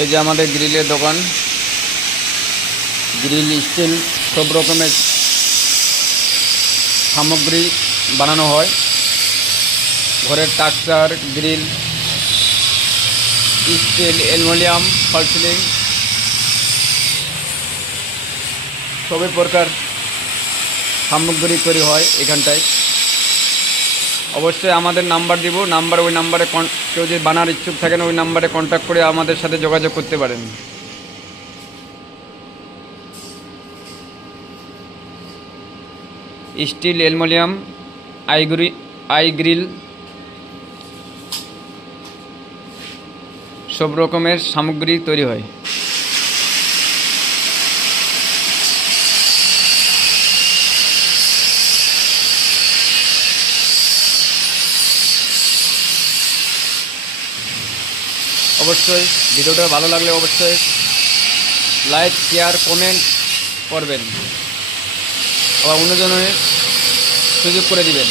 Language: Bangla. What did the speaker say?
এই যে আমাদের গ্রিলের দোকান, গ্রিল স্টিল সব রকমের সামগ্রী বানানো হয়। ঘরের স্ট্রাকচার, গ্রিল, স্টিল, অ্যালুমিনিয়াম, ফল সিলিং সবই প্রকার সামগ্রী তৈরি হয় এখানটায়। অবশ্যই আমাদের নাম্বার দিব, ওই নাম্বারে কেউ যদি বানার ইচ্ছুক থাকেন ওই নাম্বারে কন্ট্যাক্ট করে আমাদের সাথে যোগাযোগ করতে পারেন। স্টিল, অ্যালুমিনিয়াম, আই গ্রিল সব রকমের সামগ্রী তৈরি হয়। অবশ্যই ভিডিওটা ভালো লাগলে অবশ্যই লাইক, শেয়ার, কমেন্ট করবেন, আবার অন্যজনের সুযোগ করে দিবেন।